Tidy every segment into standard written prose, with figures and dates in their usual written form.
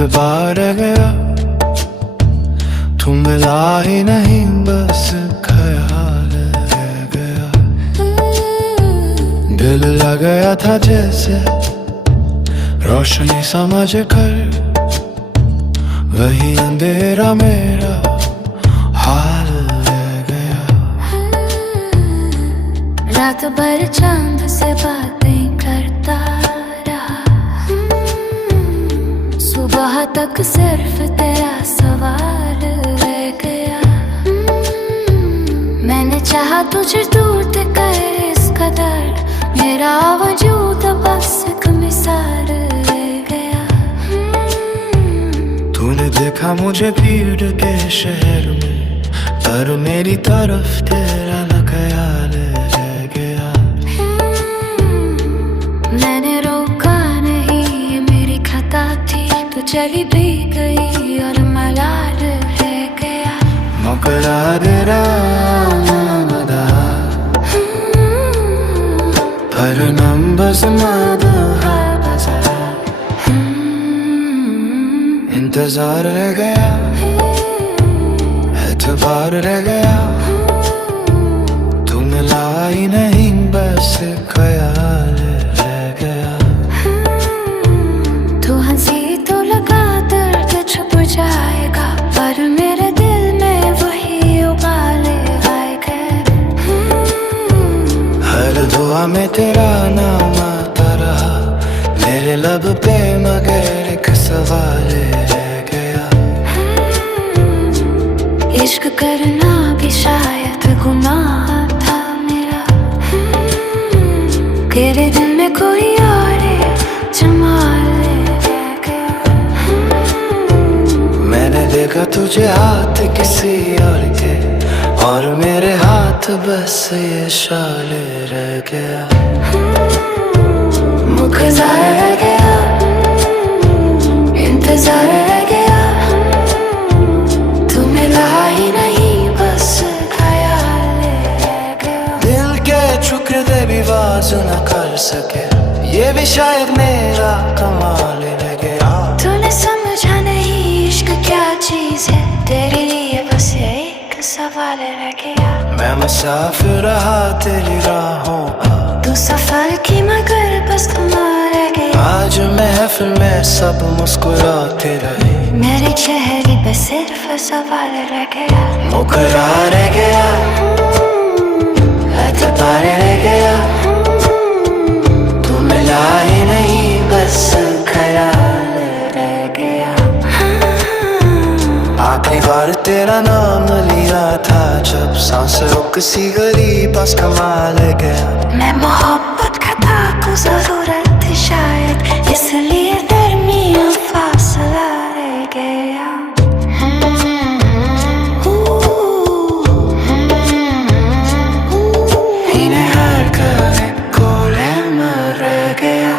एतबार रह गया, तुम मिला ही नहीं बस ख्याल रह गया। दिल लग गया था जैसे रोशनी समझ कर, वही अंधेरा मेरा हाल रह गया। रात भर चांद से बातें करता रहा, सुबह तक सिर्फ तेरा सवाल रह गया। मैंने चाहा तुझे दूर कर इस कदर, मेरा वजूद बस एक मिसाल रह गया। तूने देखा मुझे भीड़ के शहर में, पर मेरी तरफ तेरा न ख्याल रह गया। मैंने रोका नहीं, ये मेरी खता थी, तो चली भी गई और मलाल रह गया। मुकरार रामदा पर नंबस मदहा इंतजार रह गया, एतबार रह गया, तू मिला ही नहीं बस ख्याल रह गया। तू हंसी तो लगा दर्द छुप जाएगा, पर मेरे दिल में वही उबाले आए गए। हर दुआ में तेरा नाम आता रहा, मेरे लब पे मगर एक सवाल रह गया। इश्क करना भी शायद गुनाह था मेरा, तेरे दिल में कोई और जमाल रह गया। मैंने देखा तुझे हाथ किसी और के, और मेरे हाथ बस ये शाल रह गया। मुखजार रह गया, इंतजार रह गया, तू मिला ही नहीं बस ख्याल रह गया। दिल के टुकड़े भी वाज न कर सके, ये भी शायद मेरा कमाल रह गया। तूने समझा नहीं इश्क क्या चीज है, तेरे लिए बस एक सवाल रह गया। मैं मुसाफिर रहा तेरी राहों का, तू सफर की मगर बस तुम रह गया। आज महफिल में सब मुस्कुराते रहे, मेरे चेहरे पे सिर्फ सवाल रह गया। मुकरार रह गया, एतबार रह गया, तू मिला ही नहीं बस ख्याल रह गया। आखिरी बार तेरा नाम लिया था जब सांस रुक सी गई, बस कमाल गया। मैं मोहब्बत खता को जरूरत थी शायद, इसलिए दरमियां फासला रह गया। इन्हें हर करे कोले में रह गया।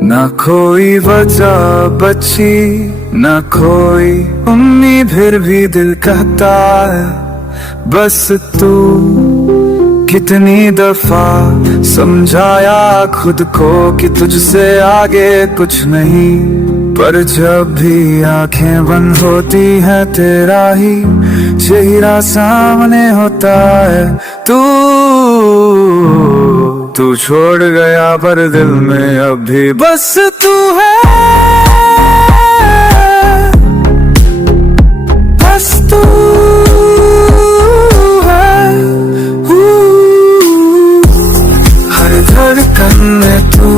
ना कोई वजह बची, ना कोई उम्मीद, फिर भी दिल कहता है बस तू। कितनी दफा समझाया खुद को कि तुझसे आगे कुछ नहीं, पर जब भी आंखें बंद होती हैं तेरा ही चेहरा सामने होता है। तू छोड़ गया पर दिल में अब भी बस तू है, बस तू है। हर धड़कन में तू,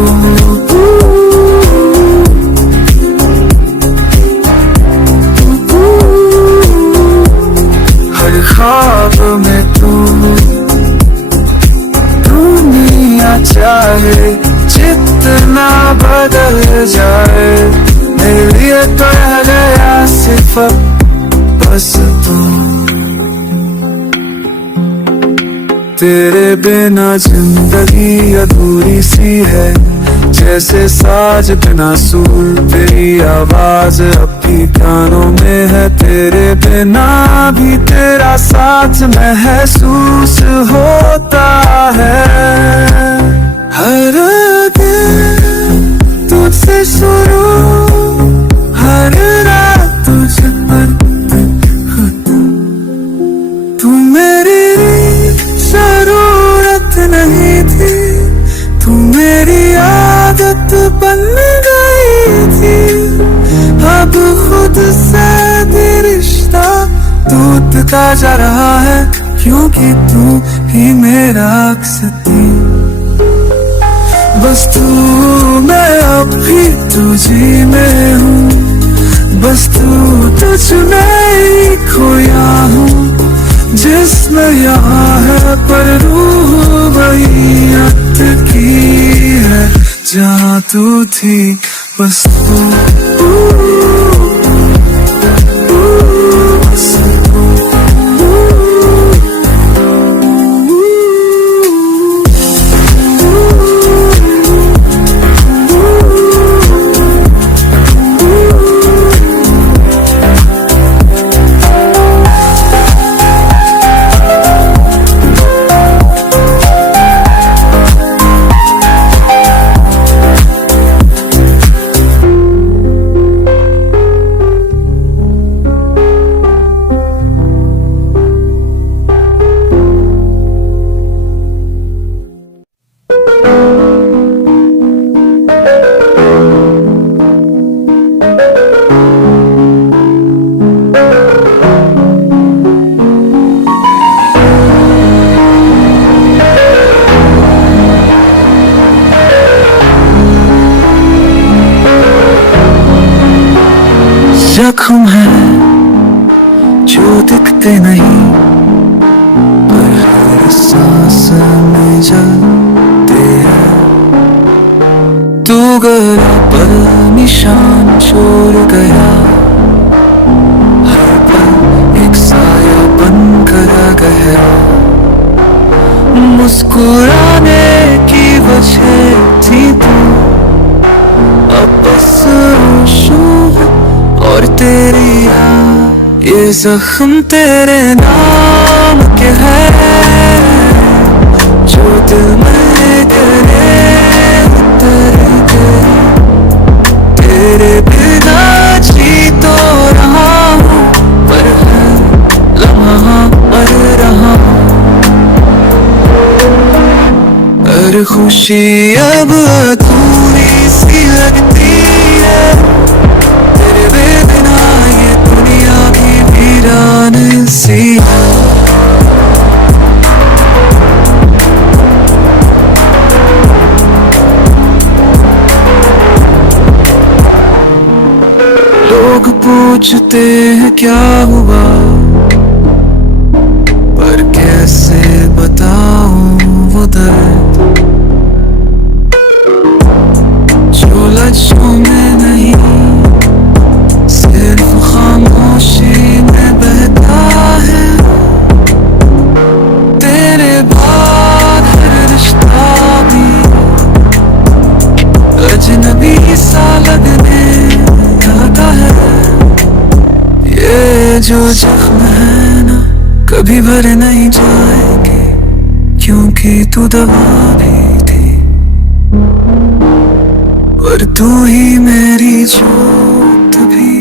हर ख्वाब में तू। चाहे जितना बदल जाए, मेरे लिए तो रह गया सिर्फ बस तू। तेरे बिना जिंदगी अधूरी सी है, जैसे साज बिना सुर, तेरी आवाज अब भी कानों में है, तेरे बिना भी तेरा साथ महसूस होता है। हर दिन तुझसे शुरू, हर रात तुझ पर खत्म। तू मेरी जरूरत नहीं थी, तू मेरी आदत बन गई थी। अब खुद से भी रिश्ता टूटता जा रहा है, क्योंकि तू ही मेरा अक्स थी। बस तू, मैं अब भी तुझी में हूँ, बस तू तुझ में ही खोया हूँ। जिस्म यहाँ है पर रूह वही अटकी है, जहाँ तू थी बस तू। जख्म है जो दिखते नहीं, पर हर सांस में जलते हैं। तू गया पर निशान छोड़ गया, हर पल एक साया बनकर गहरा। मुस्कुराने की वजह थी तू, अब बस आंसू और तेरी याद। ये जख्म तेरे नाम के है, जो दिल में गिरे उतर गए। तेरे बिना जी तो रहा हूँ, पर है लम्हा मर रहा हूँ। हर खुशी अब अधूरी सी लगती है, तेरे बिना ये दुनिया भी वीरान सी है। लोग पूछते हैं क्या हुआ, पर कैसे बताऊं वो दर्द जो लफ्ज़ों में नहीं, सिर्फ खामोशी में बहता है। तेरे बाद हर रिश्ता भी अजनबी सा लगने आता है। ये जो जख्म है ना, कभी भर नहीं जाएगी, क्योंकि तू दवा भी थी, और तू ही मेरी जोत भी।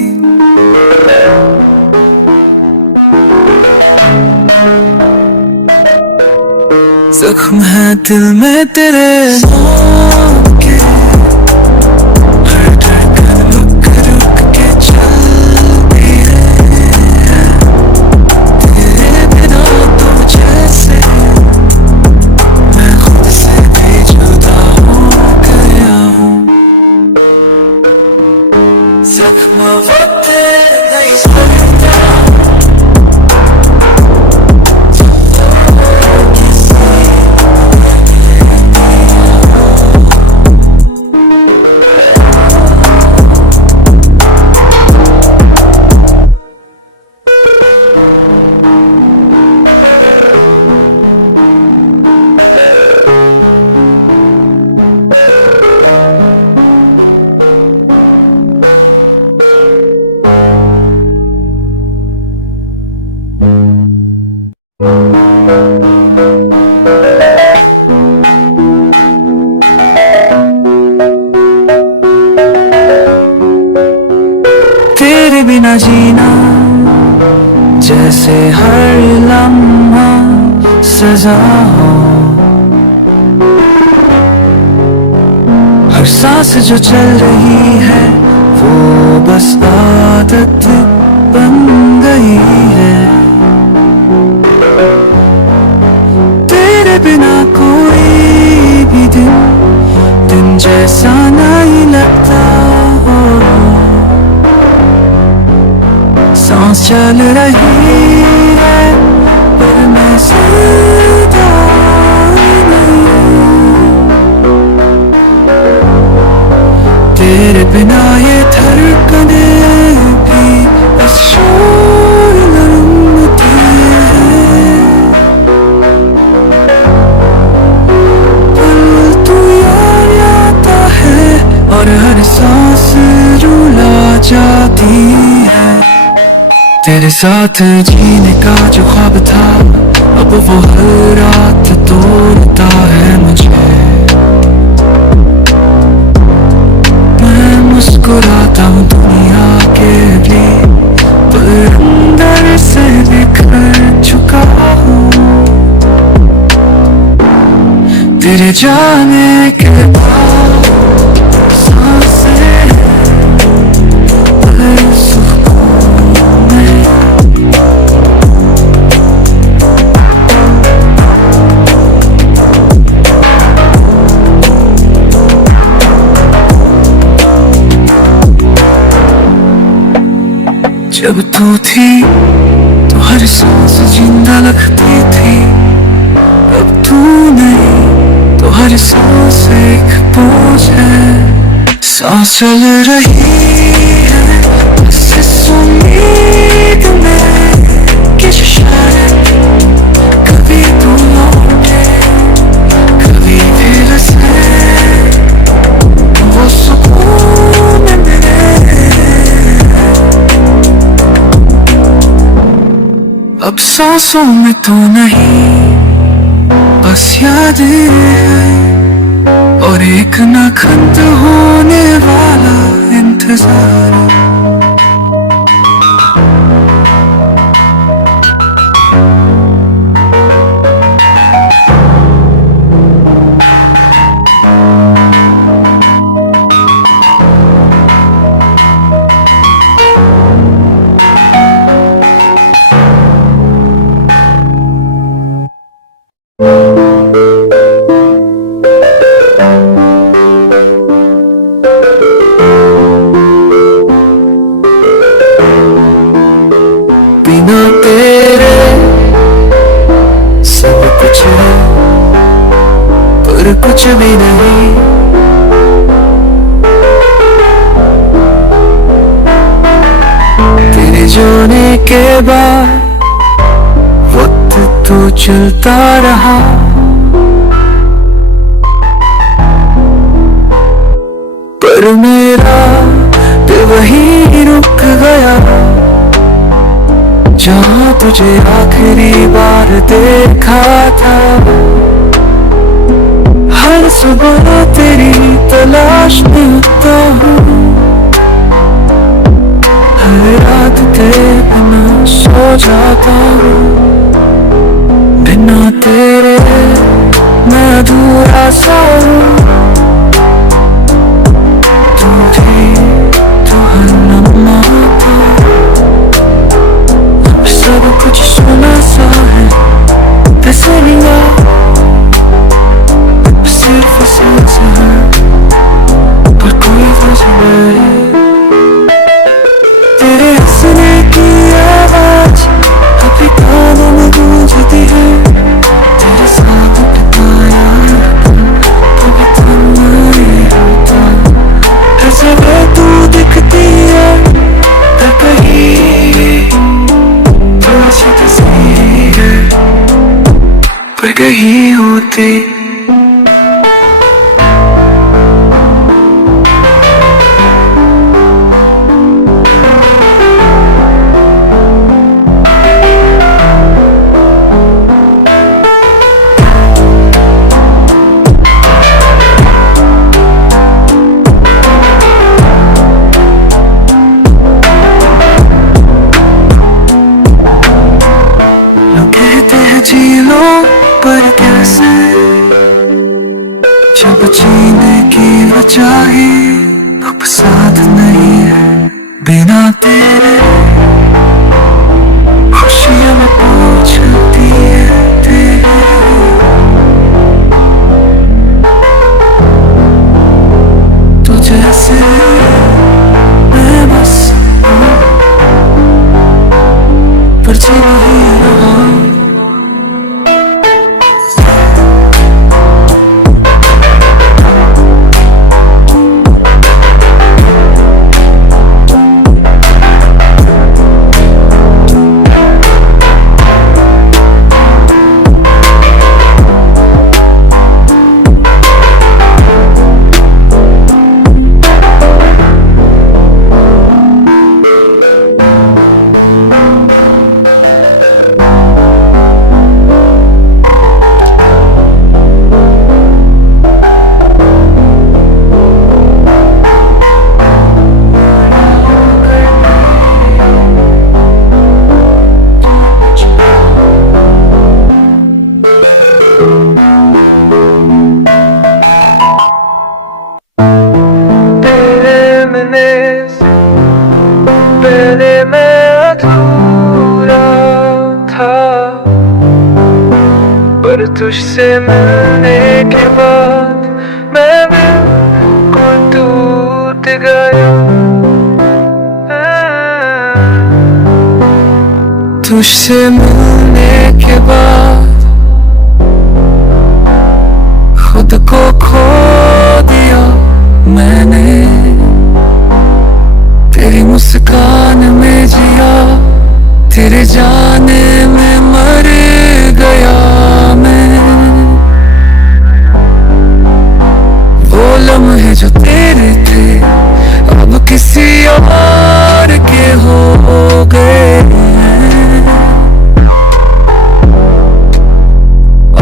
जख्म है दिल में तेरे नाम के, हर धड़कन रुक रुक के चलती है। तेरे बिना तो जैसे मैं खुद से भी जुदा हो गया हूँ। जख्म वक्त नहीं सकता, तेरे बिना जीना जैसे हर लम्हा सजा हो, हर सांस जो चल रही है वो बस आदत बन गई है। तेरे बिना कोई भी दिन जैसा नहीं लगता हो। सांस चल रही है पर मैं सीधा नहीं। तेरे बिना ये धड़कने भी बस शोर लड़ती है। पल तू याद आता है और हर सांस रुला जाती है। तेरे साथ जीने का जो ख्वाब था अब वो हर रात तोड़ता है मुझे। मैं मुस्कुराता हूँ दुनिया के लिए पर अंदर से बिखर चुका हूँ। तेरे जाने के बाद सांसें हर सुकून में। जब तू थी तो हर सांस जिंदा लगती थी, अब तू नहीं तो हर सांस एक बोझ है। सांस चल रही है बस इस उम्मीद में कि शायद कभी तू लौटे, कभी फिर से वो सुकून मिले। अब सांसों में तू नहीं बस यादें हैं और एक न खत्म होने वाला इंतजार। बिना तेरे सब कुछ है पर कुछ भी नहीं। तेरे जाने के बाद वक्त तो चलता रहा, पर मेरा दिल वहीं रुक गया जहाँ तुझे आखिरी बार देखा था। हर सुबह तेरी तलाश में उठता हूँ, हर रात तेरे बिना सो जाता हूँ। बिना तेरे मैं अधूरा सा हूँ। तू थी तो हर लम्हा था, सब कुछ सुना सा है तसलिया, सिर्फ सांस है पर कोई वजह नहीं। तेरे हंसने की आवाज अभी कानों में गूंजती है। तेरे साथ बिताया कभी तुम नहीं होता। हर जगह तू दिखती है पर कहीं अच्छी तस्वीर है पर कहीं होती। चाहिए, अब साथ नहीं है बिना तेरे। खुशियां में पूछती है तेरे, तुझे से मैं बस पर जी नहीं रहा। पहले मैं अधूरा था, पर तुझसे मिलने के बाद मैं बिल्कुल टूट गया। तुझसे मिलने के बाद खुद को खो दिया मैंने, तेरी मुस्कान में जिया, तेरे जाने में मर गया मैं। वो लम्हे जो तेरे थे अब किसी और के हो गए हैं,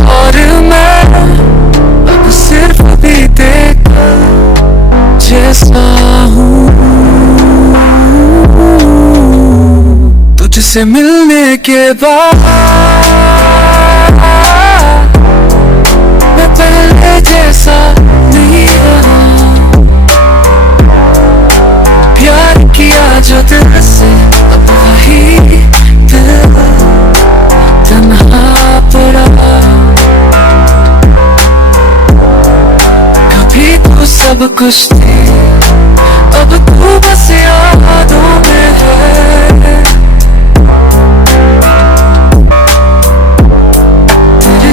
और मैं अब सिर्फ बीते कल जैसा हूँ। तुझसे मिलने के बाद मैं पहले जैसा नहीं रहा। प्यार किया जो दिल से अब वही दिल तन्हा पड़ा। कभी तो सब कुछ थी, अब तू बस यादों में है।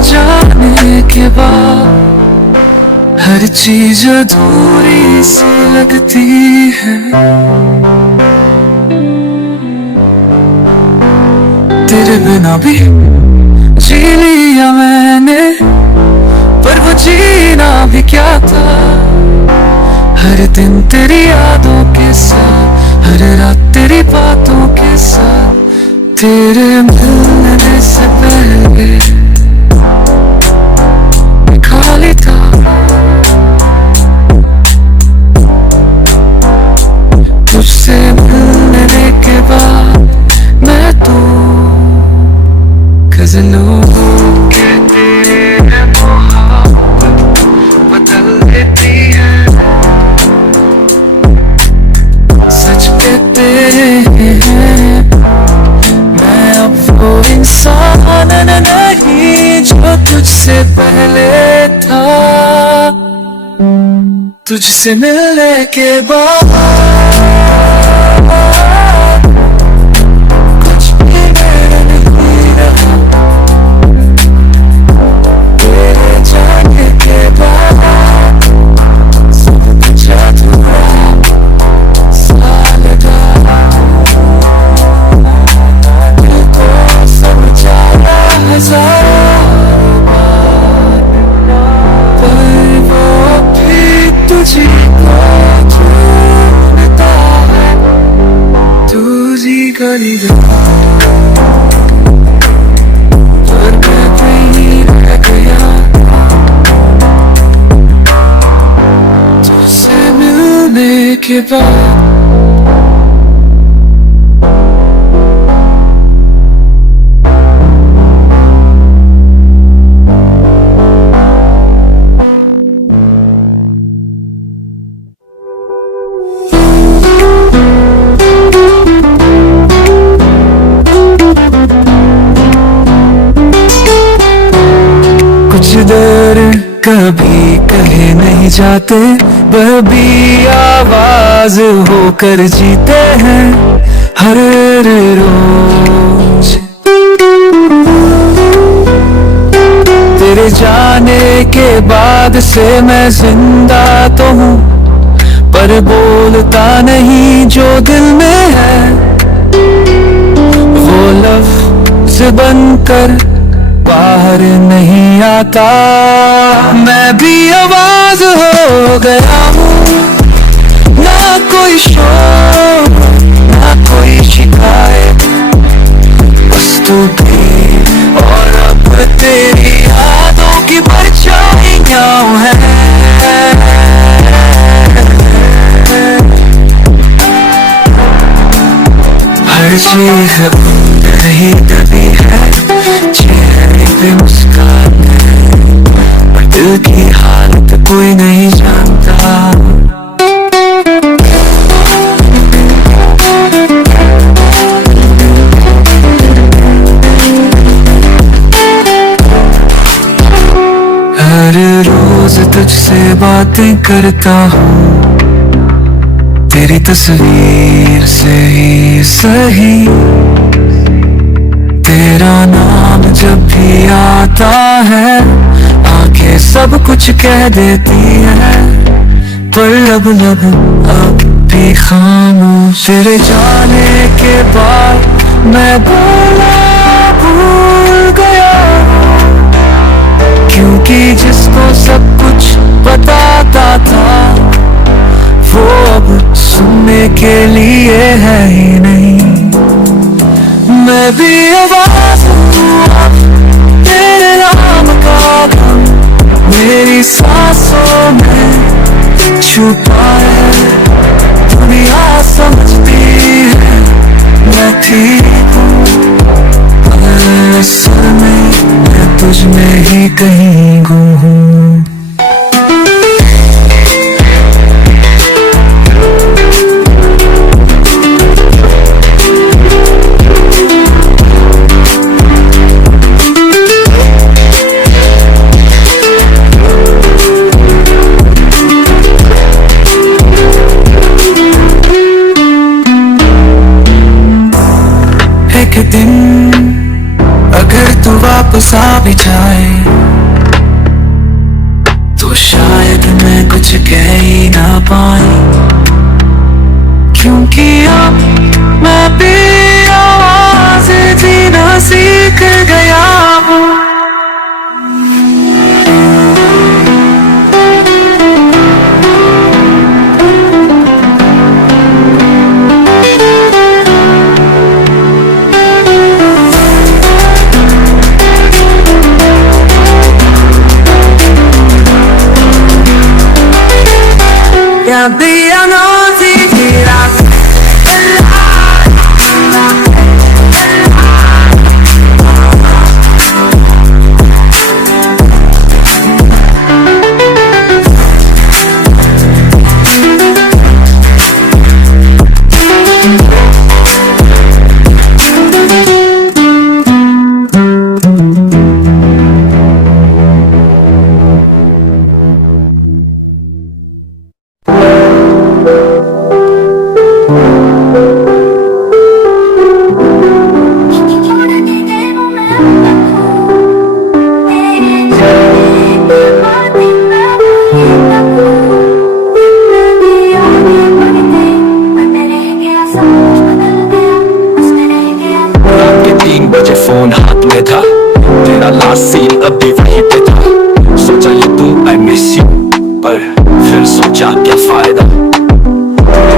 जाने के बाद हर चीज अधूरी सी लगती है। तेरे बिना भी जी लिया मैंने, पर वो जीना भी क्या था। हर दिन तेरी यादों के साथ, हर रात तेरी बातों के साथ, तेरे मिलने से पहले खाली था। तुझसे मिलने के बाद मैं तो गजलों कहते हैं मोहब्बत बदल देती है, सच कहते हैं मैं अब वो इंसान नहीं जो तुझसे पहले था। तुझसे मिलने के बाद कुछ भी मेरा नहीं रहा। तेरे जाने के बाद सब कुछ अधूरा सा लगा। तू तो समझाया हजारों बार, पर वो भी तुझी को ढूंढता है। तुझी गली पर मैं कहीं रह गया। तुझसे मिलने के बाद कुछ देर कभी कहे नहीं जाते, वह भी आवाज होकर जीते हैं हर रोज। तेरे जाने के बाद से मैं जिंदा तो हूँ, पर बोलता नहीं जो दिल में है। वो लफ्ज़ बनकर बाहर नहीं आता, मैं भी आवाज हो गया हूँ। ना कोई शोर ना कोई शिकायत, बस तू भी और अब तेरी यादों की परछाइयाँ हैं। हर चीज नहीं दबी है, चेहरे पे मुस्कान है, पर दिल की हालत कोई नहीं जानता। हर रोज तुझसे बातें करता हूँ, तेरी तस्वीर से ही सही। तेरा नाम जब भी आता है, आंखें सब कुछ कह देती है, पर लब अब भी खामोश। तेरे जाने के बाद मैं बोला भूल गया, क्योंकि जिसको सब कुछ बताता था, वो अब सुनने के लिए है ही नहीं। मैं भी आवाज हूँ तेरे नाम का गम, मेरी सांसों में छुपा है। दुनिया समझती है मैं ठीक हूँ, पर असल में मैं तुझ में ही कहीं गुम हूँ। एक दिन अगर तू वापस आ भी जाए, तो शायद मैं कुछ कह ही ना पाए, क्योंकि अब मैं भी आवाज जीना सीख गया हूँ। Día no seguirás. फोन हाथ में था, तेरा लास्ट सीन अभी वहीं पे था। सोचा ये तू आई मिस यू, पर फिर सोचा क्या फायदा,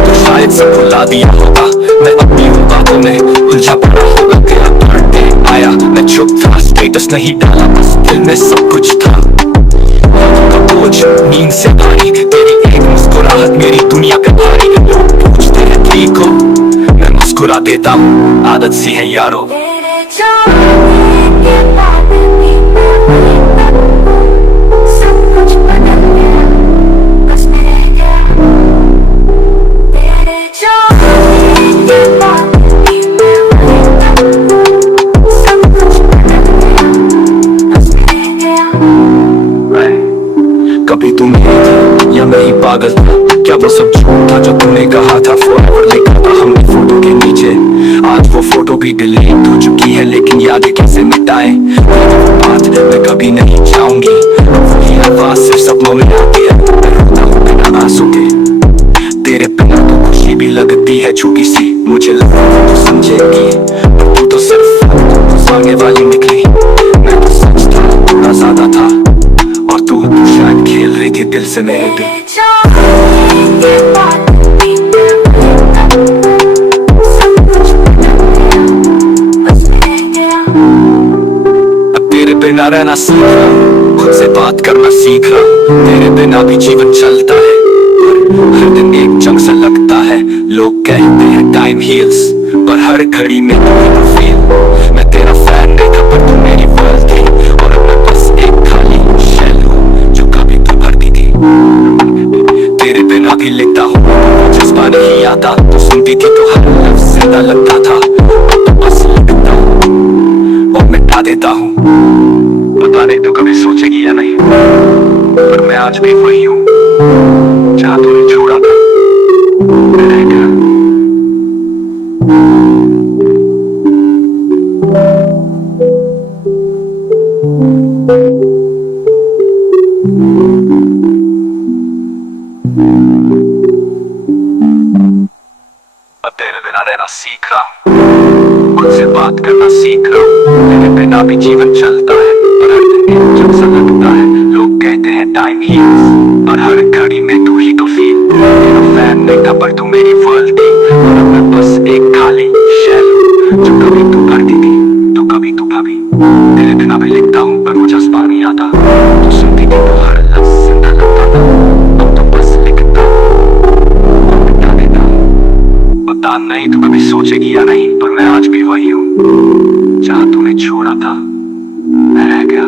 तो शायद सब भुला दिया होगा। मैं अब भी हूँ बातों में उलझा पड़ा होगा। तेरा बर्थडे आया मैं चुप था, स्टेटस नहीं डाला, बस दिल में सब कुछ था। का बोझ नींद से भारी, तेरी एक मुस्कुराहट मेरी दुनिया पे भारी। लोग पूछते हैं ठीक हो, मैं मुस्कुरा देता हूँ, आदत सी है यारो। तू नहीं थी या मैं ही पागल था? क्या वो सब झूठ था जो तूने कहा था? forever लिखा था हमने फोटो के नीचे। आज वो फोटो भी डिलीट हो चुकी है, लेकिन यादें कैसे मिटाए? वो बात मैं कभी नहीं चाहूंगी। वही आवाज सिर्फ सपनों में आती है। मैं रोता हूँ बिना आंसू के, तेरे बिना तो खुशी भी लगती है छुपी सी। मुझे लगा तू समझेगी, पर तू तो सिर्फ सामने वाली निकली। मैं तो सच था, थोड़ा ज्यादा था, और तू शायद खेल रही थी दिल से मेरे दिल। अब तेरे बिना रहना सीख रहा हूँ, खुद से बात करना सीख रहा हूँ। तेरे बिना भी जीवन चलता है, हर दिन एक जंग सा लगता है। लोग कहते हैं टाइम हील्स, पर हर घड़ी में तू ही तो फील। मैं तेरा फैन नहीं था, पर तू मेरी वर्ल्ड थी, और अब मैं बस एक खाली शेल हूँ जो कभी तू भरती थी। तेरे बिना भी लिखता हूँ, जज्बा नहीं आता। तू सुनती थी तो हर लफ्ज़ जिंदा लगता था। अब तो बस लिखता हूँ और मिटा देता हूँ। पता नहीं तू कभी सोचेगी या नहीं, पर मैं आज भी वही हूँ जहाँ तूने छोड़ा था। मैं रह गया। अब तेरे बिना रहना सीख रहा हूँ, खुद से बात करना सीख रहा हूँ। तेरे बिना भी जीवन चलता है, पर हर दिन एक जब सा लगता है। लोग कहते हैं टाइम हील्स, पर हर घड़ी में तू ही तो फील। तेरा फैन नहीं था, पर तू मेरी वर्ल्ड थी, और अब मैं बस एक खाली शेल हूँ जो कभी तू भरती थी तो कभी तू भाभी। तेरे बिना भी लिखता हूँ, पर वो जज्बा नहीं आता। तू सुनती थी तो हर लफ्ज़ जिंदा लगता था। अब तो बस लिखता हूँ और मिटा देता हूँ। पता नहीं तू कभी सोचेगी या नहीं, पर मैं आज भी वही हूँ जहाँ तूने छोड़ा था। मैं रह गया।